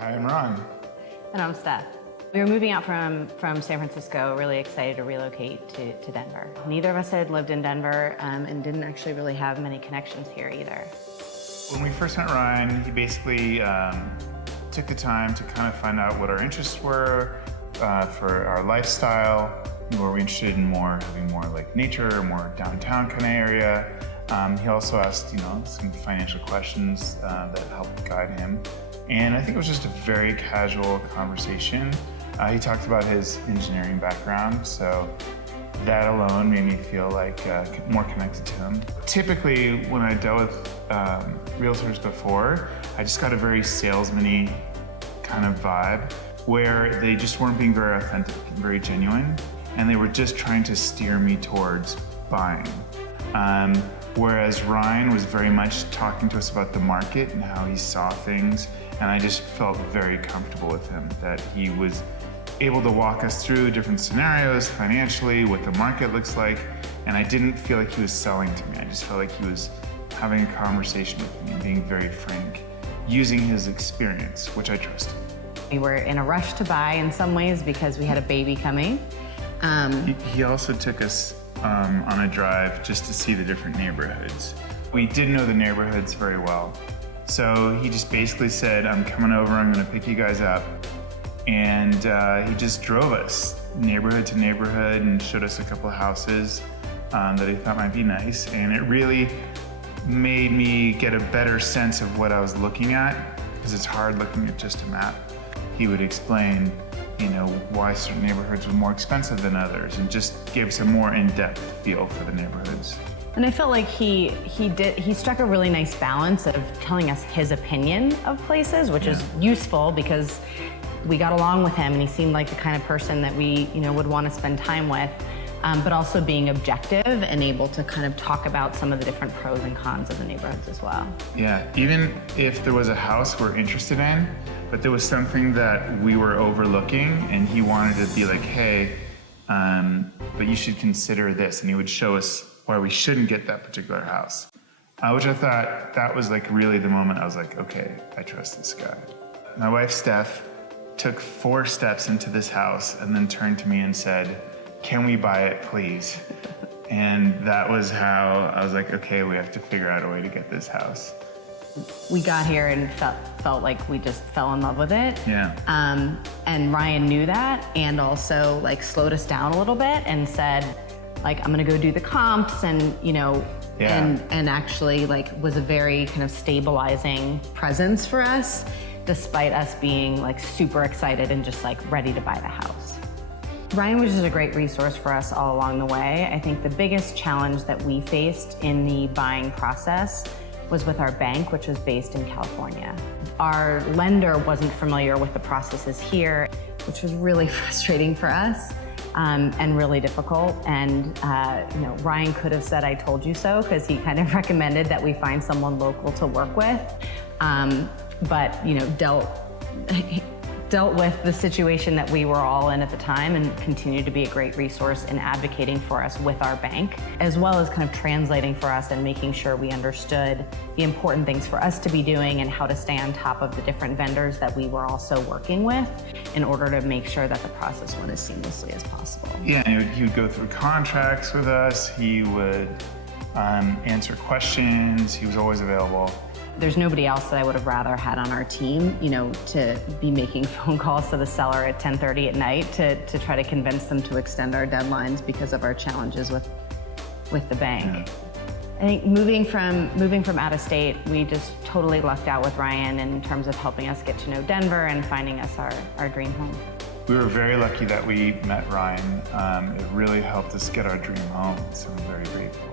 Hi, I'm Ron. And I'm Steph. We were moving out from San Francisco, really excited to relocate to Denver. Neither of us had lived in Denver and didn't actually really have many connections here either. When we first met Ryan, he basically took the time to kind of find out what our interests were for our lifestyle. Were we interested in having more like nature, more downtown kind of area? He also asked, some financial questions that helped guide him. And I think it was just a very casual conversation. He talked about his engineering background, so that alone made me feel like more connected to him. Typically, when I dealt with realtors before, I just got a very salesman-y kind of vibe where they just weren't being very authentic and very genuine, and they were just trying to steer me towards buying. Whereas Ryan was very much talking to us about the market and how he saw things, and I just felt very comfortable with him, that he was able to walk us through different scenarios financially, what the market looks like, and I didn't feel like he was selling to me. I just felt like he was having a conversation with me, being very frank, using his experience, which I trusted. We were in a rush to buy in some ways because we had a baby coming. He also took us on a drive just to see the different neighborhoods. We didn't know the neighborhoods very well. So he just basically said, I'm coming over, I'm gonna pick you guys up. And he just drove us neighborhood to neighborhood and showed us a couple of houses that he thought might be nice. And it really made me get a better sense of what I was looking at, because it's hard looking at just a map. He would explain, why certain neighborhoods were more expensive than others, and just gave us a more in-depth feel for the neighborhoods. And I felt like he struck a really nice balance of telling us his opinion of places, which is useful because we got along with him and he seemed like the kind of person that we would want to spend time with, but also being objective and able to kind of talk about some of the different pros and cons of the neighborhoods as well. Yeah, even if there was a house we're interested in, but there was something that we were overlooking and he wanted to be like, hey, but you should consider this. And he would show us why we shouldn't get that particular house, which I thought that was like really the moment I was like, okay, I trust this guy. My wife, Steph, took 4 steps into this house and then turned to me and said, can we buy it, please? And that was how I was like, okay, we have to figure out a way to get this house. We got here and felt like we just fell in love with it. Yeah. And Ryan knew that and also slowed us down a little bit and said, I'm gonna go do the comps and, and actually was a very kind of stabilizing presence for us, despite us being super excited and just ready to buy the house. Ryan was just a great resource for us all along the way. I think the biggest challenge that we faced in the buying process was with our bank, which was based in California. Our lender wasn't familiar with the processes here, which was really frustrating for us and really difficult. And Ryan could have said, I told you so, because he kind of recommended that we find someone local to work with, but dealt with the situation that we were all in at the time and continued to be a great resource in advocating for us with our bank, as well as kind of translating for us and making sure we understood the important things for us to be doing and how to stay on top of the different vendors that we were also working with in order to make sure that the process went as seamlessly as possible. Yeah, he would go through contracts with us. He would answer questions. He was always available. There's nobody else that I would have rather had on our team, to be making phone calls to the seller at 10:30 at night to try to convince them to extend our deadlines because of our challenges with the bank. Yeah. I think moving from out of state, we just totally lucked out with Ryan in terms of helping us get to know Denver and finding us our dream home. We were very lucky that we met Ryan. It really helped us get our dream home, so I'm very grateful.